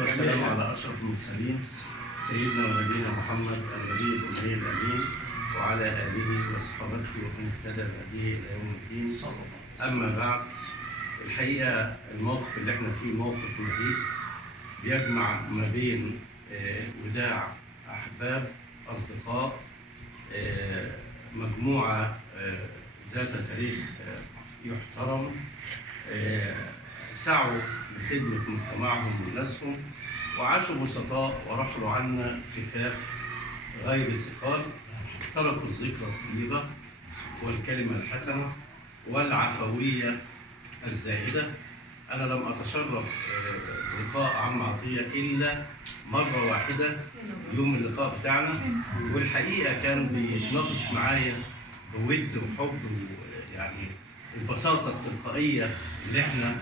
والسلام على أشرف المرسلين سيدنا ونبينا محمد النبي الأمي الأمين وعلى آله وصحبه ومن اهتدى بهديه إلى يوم الدين. أما بعد، الحقيقة الموقف اللي احنا فيه موقف مهيب بيجمع ما بين وداع أحباب أصدقاء، مجموعة ذات تاريخ يحترم، سعوا لخدمة مجتمعهم وناسهم وعاشوا بسطاء ورحلوا عنا خفاف غير ثقال، تركوا الذكرى الطيبة والكلمة الحسنة والعفوية الزائدة. أنا لم أتشرف بلقاء عم عطية إلا مرة واحدة يوم اللقاء بتاعنا، والحقيقة كان بيتناقش معايا بود وحب ويعني البساطة التلقائية اللي احنا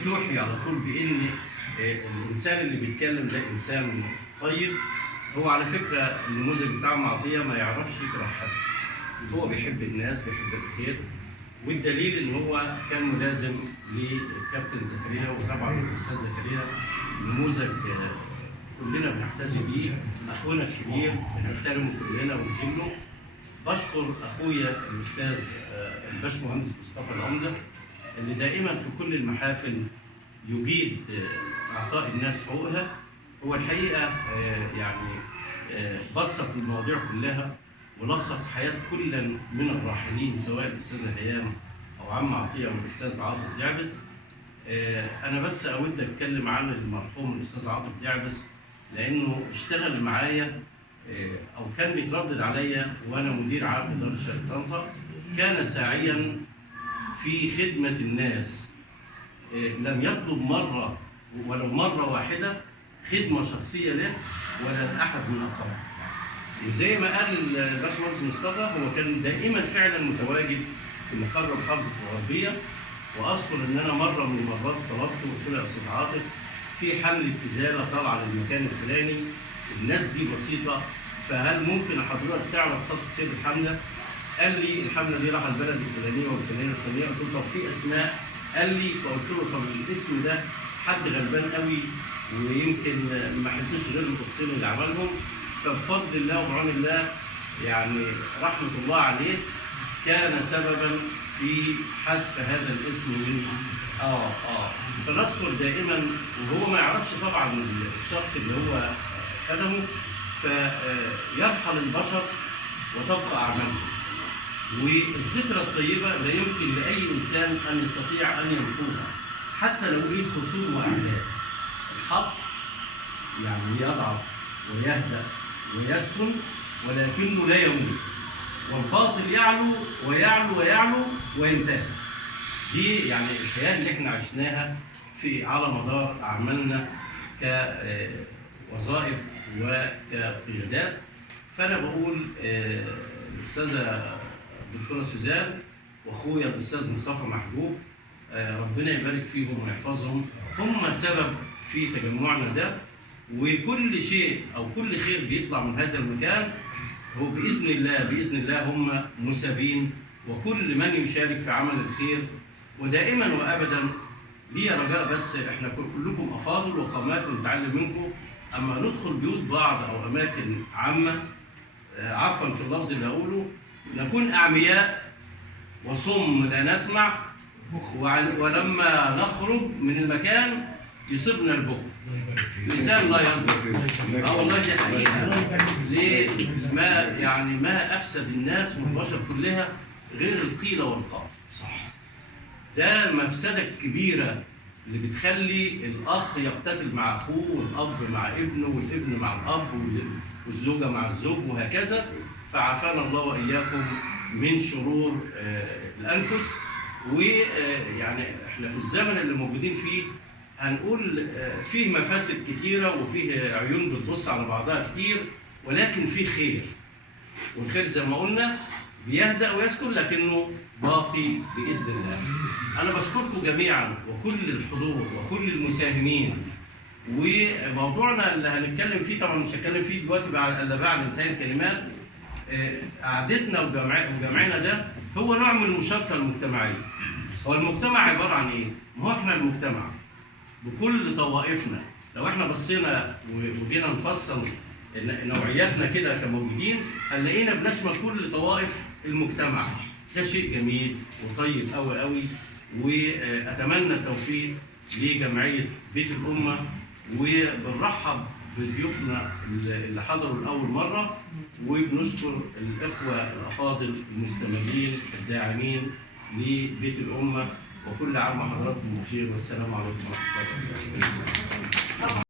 بتوحي على طول بإن الإنسان اللي بيتكلم ده إنسان طيب. هو على فكرة النموذج بتاع عم عطية ما يعرفش يكره حد، هو بيحب الناس، بيحب الخير، والدليل ان هو كان ملازم للكابتن زكريا، وطبعا الاستاذ زكريا نموذج كلنا بنحتذي بيه، اخونا الكبير بنحترمه كلنا ونجله. بشكر اخويا الاستاذ الباشمهندس مصطفى العمده اللي دائما في كل المحافل يجيد اعطاء الناس حقوقها. هو الحقيقه يعني بسط المواضيع كلها ولخص حياة كل من الراحلين، سواء الأستاذة هيام أو عم عطية أو الأستاذ عاطف دعبس. أنا بس أود أتكلم عن المرحوم الأستاذ عاطف دعبس لأنه اشتغل معايا أو كان بيتردد عليا وأنا مدير عام إدارة شركة طنطا. كان ساعيا في خدمة الناس، لم يطلب مرة ولو مرة واحدة خدمة شخصية له ولا أحد من أقربائه. وزي ما قال الباشمهندس مصطفى، هو كان دائما فعلا متواجد في مقر محافظه الغربيه. واذكر ان انا مره من المرات طلبته وقلت له يا استاذ عاطف في حمله ازاله طالعه للمكان الفلاني، الناس دي بسيطه، فهل ممكن حضرتك تعرف خط سير الحمله؟ قال لي الحمله دي راح البلد الفلانيه والفلانيه والفلانيه. قلت له طب في اسماء؟ قال لي، فقلت له طب الاسم ده حد غلبان قوي ويمكن ما حدش غير الاختين اللي عملهم، فبفضل الله وبعون الله يعني رحمة الله عليه كان سببا في حذف هذا الاسم من فنذكر دائما، وهو ما يعرفش طبعا الشخص اللي هو خدمه، فيرحل البشر وتبقى أعمالهم. والذكرى الطيبة لا يمكن لأي إنسان أن يستطيع أن ينقضها حتى لو ليه خصوم وأعداء. الحق يعني يضعف ويهدأ ويسكن ولكنه لا يموت، والباطل يعلو ويعلو ويعلو وينتهي. دي يعني الحياة اللي احنا عشناها على مدار أعمالنا كوظائف وكقيادات. فأنا بقول الأستاذة الدكتورة سوزان وأخويا الأستاذ مصطفى محبوب، ربنا يبارك فيهم ويحفظهم، هم سبب في تجمعنا ده. وكل شيء أو كل خير بيطلع من هذا المكان هو بإذن الله هم مسابين، وكل من يشارك في عمل الخير. ودائما وأبدا لي رجاء، بس احنا كلكم أفاضل وقامات ونتعلم منكم، أما ندخل بيوت بعض أو أماكن عامة، عفوا في اللفظ اللي أقوله، نكون أعمياء وصم لا نسمع، ولما نخرج من المكان يصيبنا البكم، لسان لا ينطق. والله دي حقيقة. ليه؟ ما أفسد الناس والبشر كلها غير القيل والقال. صح. ده مفسدة كبيرة اللي بتخلي الأخ يقتتل مع أخوه، والأب مع ابنه، والابن مع الأب، والزوجة مع الزوج، وهكذا. فعافانا الله وإياكم من شرور الأنفس. ويعني احنا في الزمن اللي موجودين فيه هنقول فيه مفاسد كتيرة وفيه عيون بتبص على بعضها كتير، ولكن فيه خير، والخير زي ما قلنا بيهدأ ويسكن لكنه باقي بإذن الله. أنا بشكركم جميعا وكل الحضور وكل المساهمين. وموضوعنا اللي هنتكلم فيه طبعا مش هتكلم فيه دلوقتي إلا بعد انتهاء الكلمات. قعدتنا وجمعنا ده هو نوع من المشاركة المجتمعية. هو المجتمع عبارة عن إيه؟ ما هو احنا المجتمع بكل طوائفنا، لو احنا بصينا وجينا نفصل نوعياتنا كده كموجودين هنلاقينا بنشمل كل طوائف المجتمع. ده شيء جميل وطيب قوي قوي، واتمنى التوفيق لجمعيه بيت الامه، وبنرحب بضيوفنا اللي حضروا لاول مره، وبنشكر الاخوه الافاضل المستمرين الداعمين لبيت الامه، وكل عام وحضراتكم بخير، والسلام عليكم ورحمه الله وبركاته.